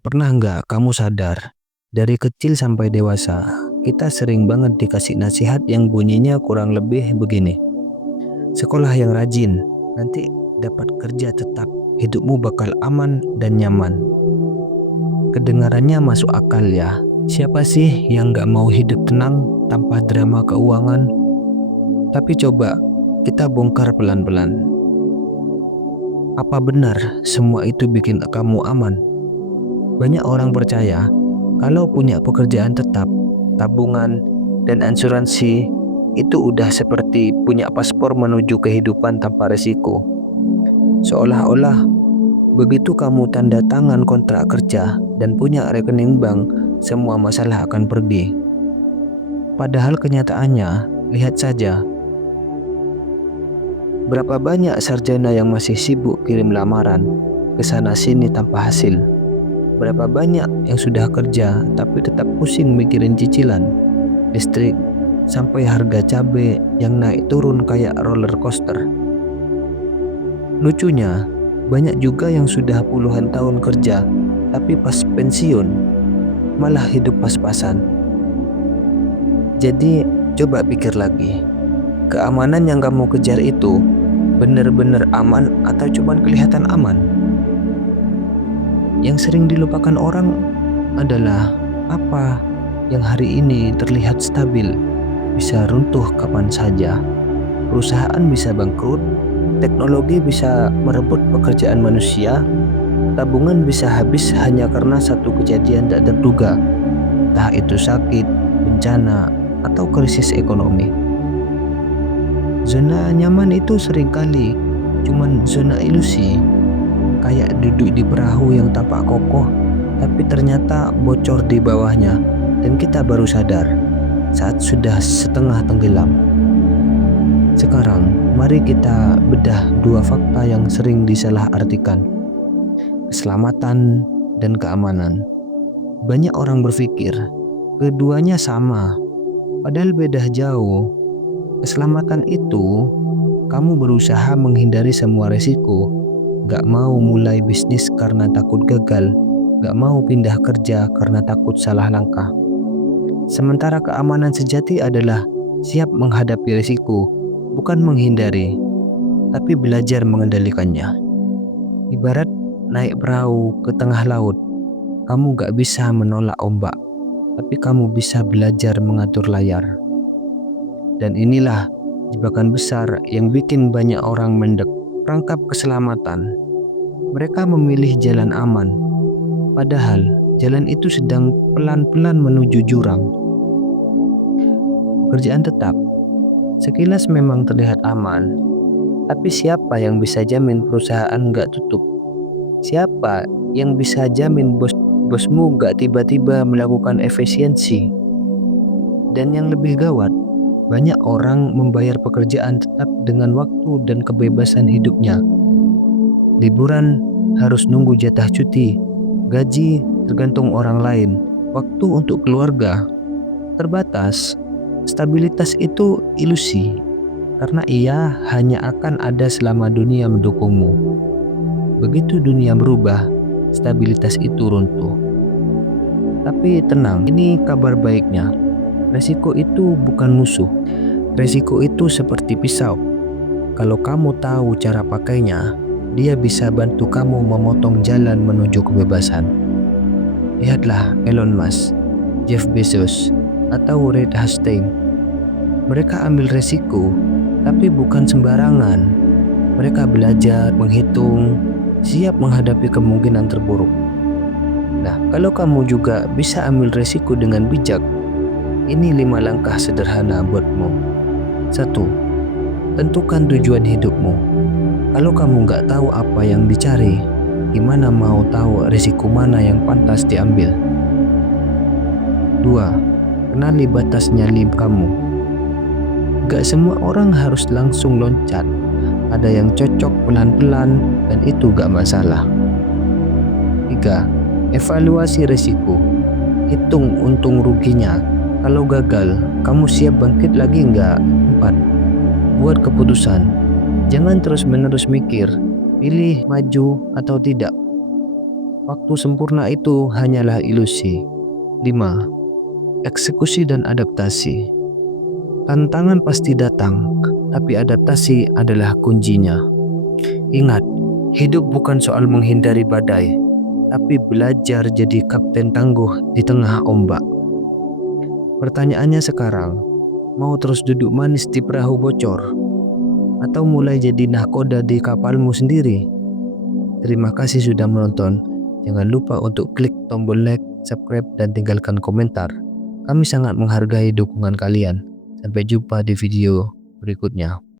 Pernah nggak kamu sadar, dari kecil sampai dewasa, kita sering banget dikasih nasihat yang bunyinya kurang lebih begini. Sekolah yang rajin, nanti dapat kerja tetap, hidupmu bakal aman dan nyaman. Kedengarannya masuk akal ya. Siapa sih yang nggak mau hidup tenang tanpa drama keuangan? Tapi coba kita bongkar pelan-pelan. Apa benar semua itu bikin kamu aman? Banyak orang percaya kalau punya pekerjaan tetap, tabungan, dan asuransi itu udah seperti punya paspor menuju kehidupan tanpa resiko. Seolah-olah begitu kamu tanda tangan kontrak kerja dan punya rekening bank, semua masalah akan pergi. Padahal kenyataannya, lihat saja, berapa banyak sarjana yang masih sibuk kirim lamaran ke sana sini tanpa hasil. Berapa banyak yang sudah kerja tapi tetap pusing mikirin cicilan, listrik, sampai harga cabai yang naik turun kayak roller coaster. Lucunya, banyak juga yang sudah puluhan tahun kerja tapi pas pensiun malah hidup pas-pasan. Jadi coba pikir lagi, keamanan yang kamu kejar itu benar-benar aman atau cuma kelihatan aman? Yang sering dilupakan orang adalah apa yang hari ini terlihat stabil bisa runtuh kapan saja. Perusahaan bisa bangkrut, teknologi bisa merebut pekerjaan manusia, tabungan bisa habis hanya karena satu kejadian tak terduga, entah itu sakit, bencana, atau krisis ekonomi. Zona nyaman itu seringkali cuman zona ilusi, kayak duduk di perahu yang tampak kokoh tapi ternyata bocor di bawahnya, dan kita baru sadar saat sudah setengah tenggelam. Sekarang mari kita bedah dua fakta yang sering disalahartikan, keselamatan dan keamanan. Banyak orang berpikir keduanya sama, padahal beda jauh. Keselamatan itu kamu berusaha menghindari semua resiko, gak mau mulai bisnis karena takut gagal, gak mau pindah kerja karena takut salah langkah. Sementara keamanan sejati adalah siap menghadapi risiko, bukan menghindari, tapi belajar mengendalikannya. Ibarat naik perahu ke tengah laut, kamu gak bisa menolak ombak, tapi kamu bisa belajar mengatur layar. Dan inilah jebakan besar yang bikin banyak orang mendek perangkap keselamatan. Mereka memilih jalan aman, padahal jalan itu sedang pelan-pelan menuju jurang. Pekerjaan tetap sekilas memang terlihat aman, tapi siapa yang bisa jamin perusahaan nggak tutup? Siapa yang bisa jamin bosmu nggak tiba-tiba melakukan efisiensi? Dan yang lebih gawat, banyak orang membayar pekerjaan tetap dengan waktu dan kebebasan hidupnya. Liburan harus nunggu jatah cuti, gaji tergantung orang lain, waktu untuk keluarga terbatas. Stabilitas itu ilusi, karena ia hanya akan ada selama dunia mendukungmu. Begitu dunia berubah, stabilitas itu runtuh. Tapi tenang, ini kabar baiknya. Resiko itu bukan musuh. Resiko itu seperti pisau. Kalau kamu tahu cara pakainya, dia bisa bantu kamu memotong jalan menuju kebebasan. Lihatlah Elon Musk, Jeff Bezos, atau Reed Hastings. Mereka ambil resiko, tapi bukan sembarangan. Mereka belajar, menghitung, siap menghadapi kemungkinan terburuk. Nah, kalau kamu juga bisa ambil resiko dengan bijak, ini 5 langkah sederhana buatmu. 1. Tentukan tujuan hidupmu. Kalau kamu nggak tahu apa yang dicari, gimana mau tahu risiko mana yang pantas diambil? 2. Kenali batas nyali kamu. Gak semua orang harus langsung loncat. Ada yang cocok pelan-pelan dan itu gak masalah. 3. Evaluasi risiko. Hitung untung ruginya. Kalau gagal, kamu siap bangkit lagi nggak? 4. Buat keputusan. Jangan terus-menerus mikir, pilih maju atau tidak. Waktu sempurna itu hanyalah ilusi. 5. Eksekusi dan adaptasi. Tantangan pasti datang, tapi adaptasi adalah kuncinya. Ingat, hidup bukan soal menghindari badai, tapi belajar jadi kapten tangguh di tengah ombak. Pertanyaannya sekarang, mau terus duduk manis di perahu bocor? Atau mulai jadi nahkoda di kapalmu sendiri? Terima kasih sudah menonton. Jangan lupa untuk klik tombol like, subscribe, dan tinggalkan komentar. Kami sangat menghargai dukungan kalian. Sampai jumpa di video berikutnya.